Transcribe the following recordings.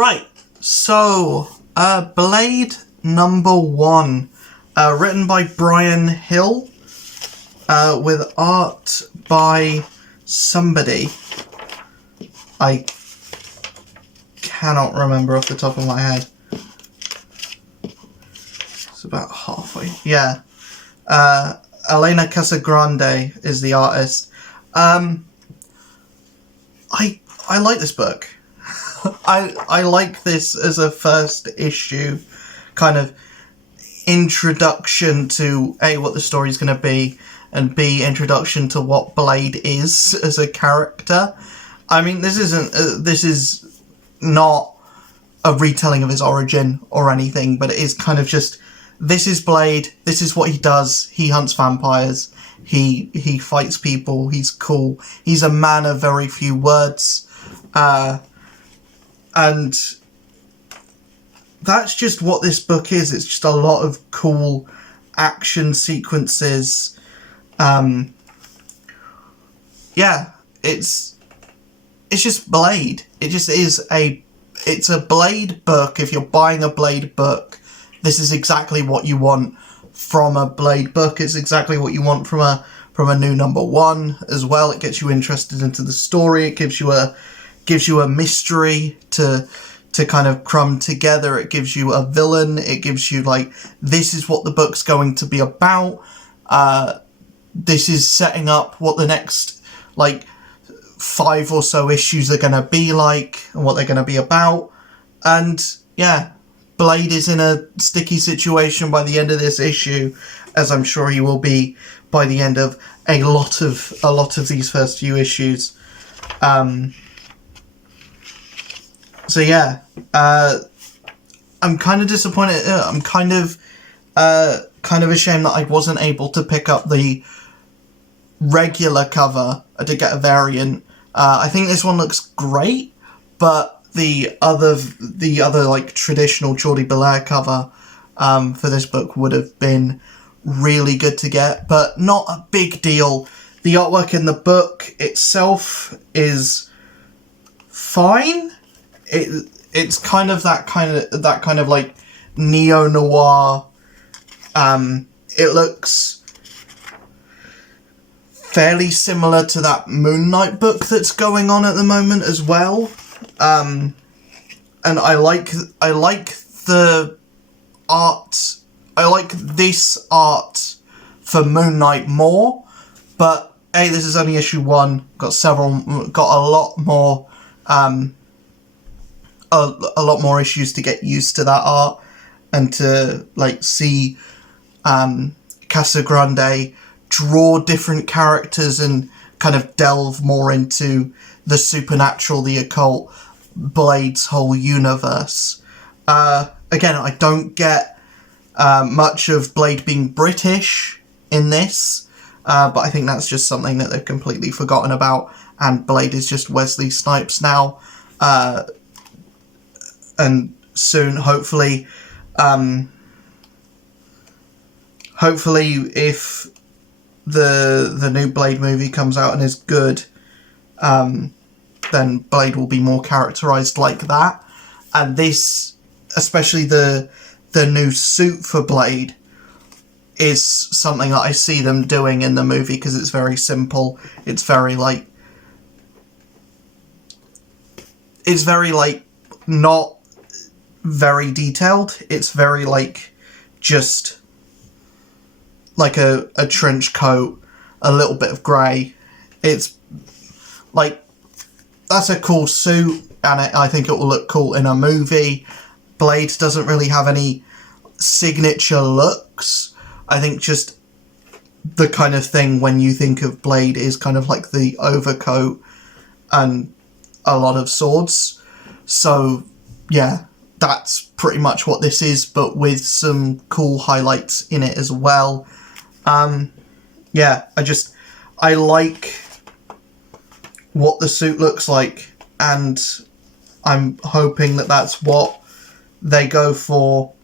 Right, so, Blade #1, written by Brian Hill, with art by somebody. I cannot remember off the top of my head. It's about halfway. Yeah. Elena Casagrande is the artist. I like this book. I like this as a first issue kind of introduction to A, what the story's going to be, and B, introduction to what Blade is as a character. I mean, this is not a retelling of his origin or anything, but it is kind of just, this is Blade, this is what he does, he hunts vampires, he fights people, he's cool, he's a man of very few words, and that's just what this book is. It's just a lot of cool action sequences. Yeah, it's just Blade. It just is it's a Blade book. If you're buying a Blade book, this is exactly what you want from a Blade book. It's exactly what you want from a new #1 as well. It gets you interested into the story. It gives you a mystery to kind of crumb together. It gives you a villain. It gives you, like, this is what the book's going to be about. This is setting up what the next, like, 5 or so issues are going to be like, and what they're going to be about. And, yeah, Blade is in a sticky situation by the end of this issue, as I'm sure he will be by the end of a lot of these first few issues. So yeah, I'm kind of disappointed. I'm kind of ashamed that I wasn't able to pick up the regular cover to get a variant. I think this one looks great, but the other like traditional Geordie Belair cover for this book would have been really good to get, but not a big deal. The artwork in the book itself is fine. It's kind of that kind of like neo-noir. It looks fairly similar to that Moon Knight book that's going on at the moment as well. And I like the art. I like this art for Moon Knight more, but hey, this is only issue 1. Got a lot more. A lot more issues to get used to that art and to, like, see Casagrande draw different characters and kind of delve more into the supernatural, the occult, Blade's whole universe. Again, I don't get much of Blade being British in this, but I think that's just something that they've completely forgotten about, and Blade is just Wesley Snipes now. And soon, hopefully, if the new Blade movie comes out and is good, then Blade will be more characterized like that. And this, especially the new suit for Blade, is something that I see them doing in the movie because it's very simple. It's very like not very detailed. It's very like just like a trench coat, a little bit of grey. It's like, that's a cool suit, and I think it will look cool in a movie. Blade doesn't really have any signature looks. I think just the kind of thing when you think of Blade is kind of like the overcoat and a lot of swords. So yeah, that's pretty much what this is, but with some cool highlights in it as well. Yeah, I like what the suit looks like, and I'm hoping that that's what they go for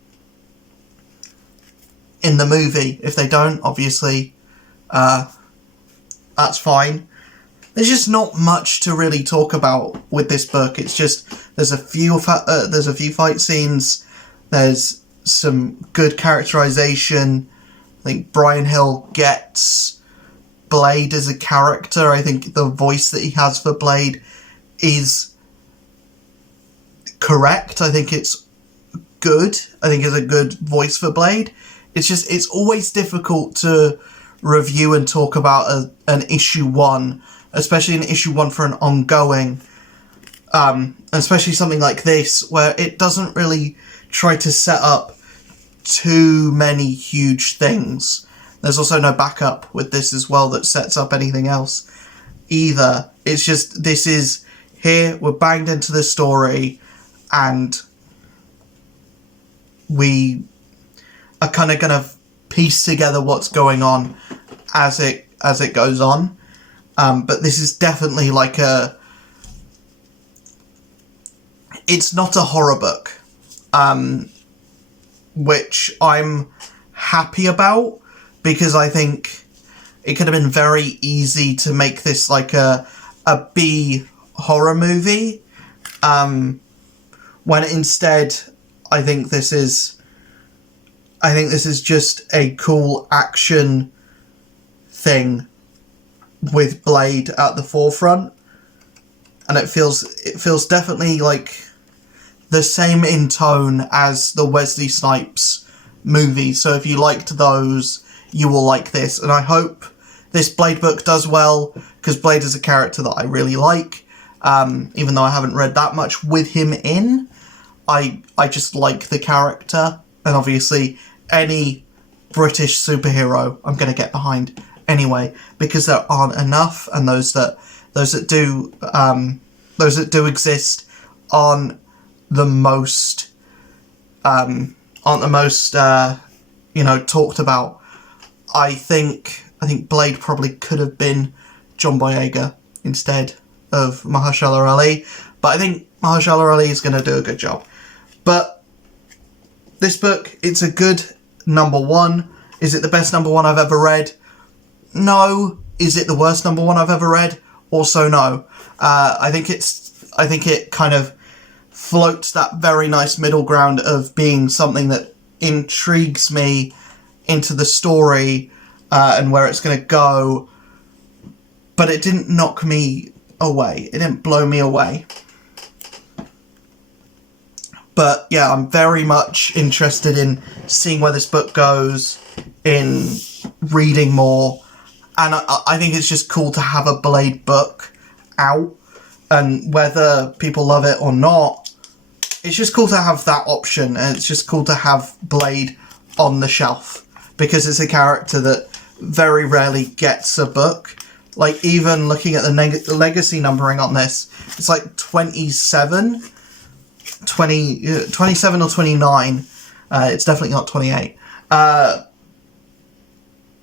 in the movie. If they don't, obviously, that's fine. there's just not much to really talk about with this book. It's just there's a few fight scenes, there's some good characterization. I think Brian Hill gets Blade as a character. I think the voice that he has for Blade is correct. I think it's good. I think it's a good voice for Blade. It's just, it's always difficult to review and talk about an issue 1, especially an issue 1 for an ongoing, especially something like this, where it doesn't really try to set up too many huge things. There's also no backup with this as well that sets up anything else either. It's just, this is, here, we're banged into the story, and we are kind of going to piece together what's going on as it goes on. But this is definitely like it's not a horror book, which I'm happy about, because I think it could have been very easy to make this like a B horror movie, when instead I think this is just a cool action thing with Blade at the forefront, and it feels definitely like the same in tone as the Wesley Snipes movies. So if you liked those, you will like this, and I hope this Blade book does well, because Blade is a character that I really like, even though I haven't read that much with him in. I just like the character, and obviously any British superhero I'm going to get behind anyway, because there aren't enough, and those that do exist aren't the most talked about. I think Blade probably could have been John Boyega instead of Mahershala Ali, but I think Mahershala Ali is going to do a good job. But this book, it's a good number 1. Is it the best number 1 I've ever read? No. Is it the worst number 1 I've ever read? Also no. I think it kind of floats that very nice middle ground of being something that intrigues me into the story and where it's going to go, but it didn't knock me away. It didn't blow me away. But yeah, I'm very much interested in seeing where this book goes, in reading more, and I think it's just cool to have a Blade book out, and whether people love it or not, it's just cool to have that option, and it's just cool to have Blade on the shelf, because it's a character that very rarely gets a book. Like, even looking at the legacy numbering on this, it's like 27 or 29. It's definitely not 28.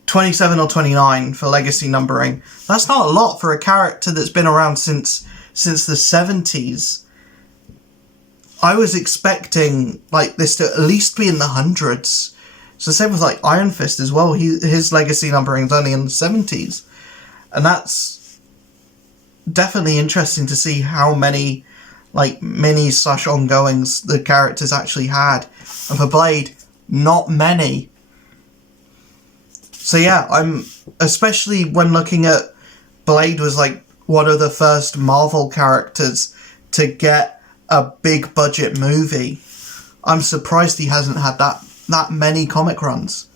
27 or 29 for legacy numbering. That's not a lot for a character that's been around since the 70s. I was expecting like this to at least be in the hundreds. So same with like Iron Fist as well. His legacy numbering is only in the 70s. And that's definitely interesting to see how many like mini/ongoings the characters actually had. And for Blade, not many. So yeah, I'm, especially when looking at Blade was like one of the first Marvel characters to get a big budget movie. I'm surprised he hasn't had that many comic runs.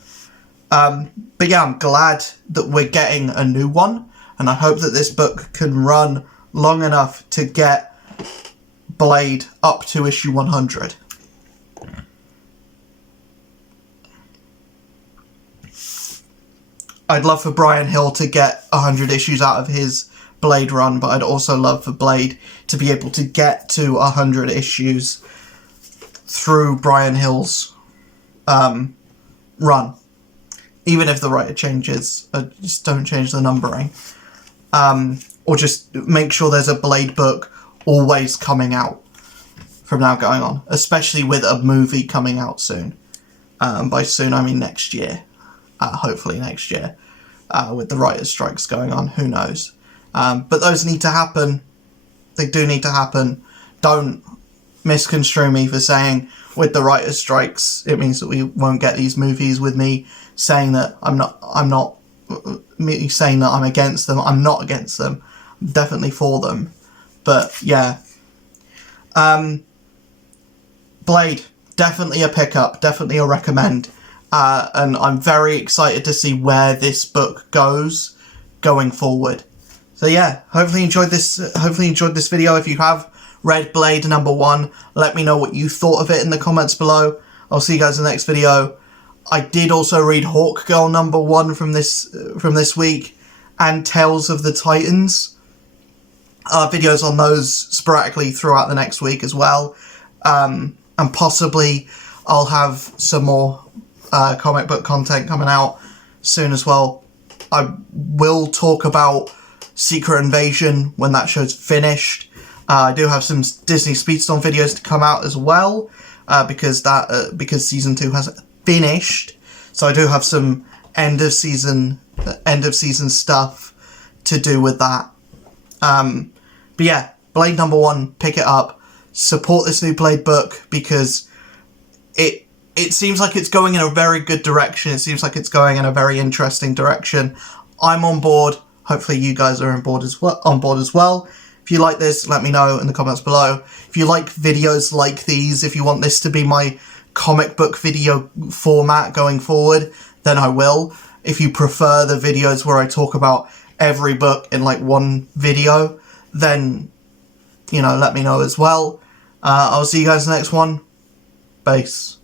But yeah, I'm glad that we're getting a new one, and I hope that this book can run long enough to get Blade up to issue 100. I'd love for Brian Hill to get 100 issues out of his Blade run, but I'd also love for Blade to be able to get to 100 issues through Brian Hill's run. Even if the writer changes, just don't change the numbering. Or just make sure there's a Blade book always coming out from now going on, especially with a movie coming out soon. By soon, I mean next year. Hopefully next year. With the writers' strikes going on, who knows. But those need to happen. They do need to happen. Don't misconstrue me for saying with the writers' strikes it means that we won't get these movies, with me saying that me saying that I'm against them. I'm not against them. I'm definitely for them. But yeah. Blade, definitely a pickup, definitely a recommend. And I'm very excited to see where this book goes going forward. So yeah, hopefully you enjoyed this video. If you have read Blade #1, let me know what you thought of it in the comments below. I'll see you guys in the next video. I did also read Hawkgirl #1 from this week, and Tales of the Titans. Videos on those sporadically throughout the next week as well. And possibly I'll have some more comic book content coming out soon as well. I will talk about Secret Invasion when that show's finished. I do have some Disney Speedstorm videos to come out as well, because season 2 has finished. So I do have some end of season stuff to do with that. But yeah, Blade #1, pick it up. Support this new Blade book, because it seems like it's going in a very good direction. It seems like it's going in a very interesting direction. I'm on board. Hopefully you guys are on board as well. If you like this, let me know in the comments below. If you like videos like these, if you want this to be my comic book video format going forward, then I will. If you prefer the videos where I talk about every book in like one video, then, you know, let me know as well. I'll see you guys in the next one. Peace.